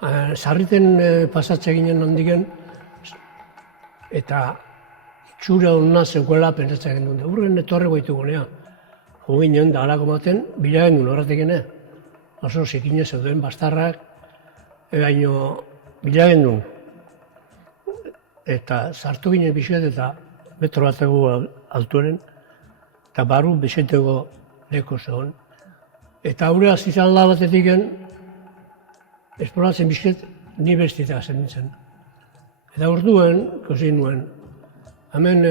Sarriten pasatze ginen handiken, eta itxura hona zeukoela pentsatzen genuen. Urren etorre goitu gunea. Ginen da alako maten, bila genuen horretekene. Oso zikine zeuden bastarrak, baino bila genuen. Eta sartu ginen pixkat eta metro bat altuaren, eta barru beseteko leko zegoen. Eta haure azizan la batetik esploratzen bizket, ni bestita zen nintzen. Eta orduen, ikusi nuen, hemen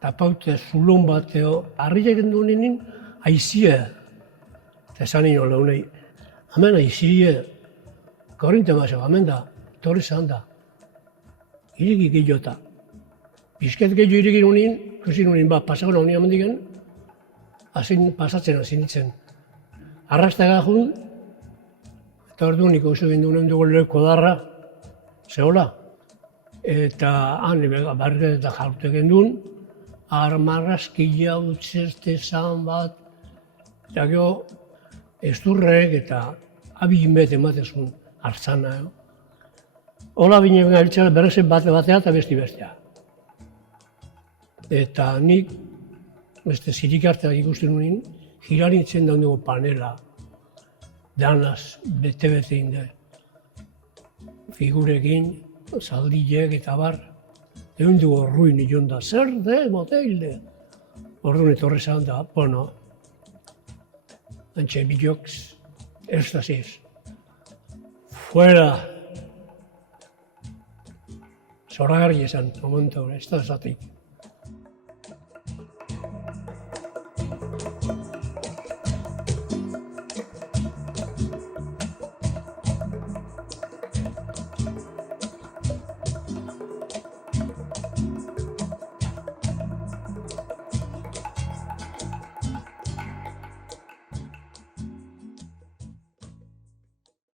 tapaute zulon bateo, harriak endu ninin, aizie. Eta esan nino lehunei, hemen aizie, korrinte mazio, hemen da, torri zan da. Iriki gehiota. Bizket gehiago iriki nuen, ikusi nuen, pasako nahi amendiken, pasatzen hasi nintzen. Arrastaka jun, eta orduan ikusi ginduen dugu leheko darra, zehola. Eta han, barriket eta jarrute genduen, armarraskila utzeste zan bat, eta gero esturrek eta abiginbet ematezun hartzana. Hola bine gabiltzara berrezen batea eta bestea. Eta nik, beste zirikarteak ikusten nuen, jiranitzen daun dugu panela, danaz, bete-bete inde. Figurekin, zaldilek eta bar, egun dugu ruin nion da, zer de, moteilde. Orduan etorri zan da, bueno, antxe biloks, éxtasis, fuera. Zoragarri esan, momentu, ez da esatik.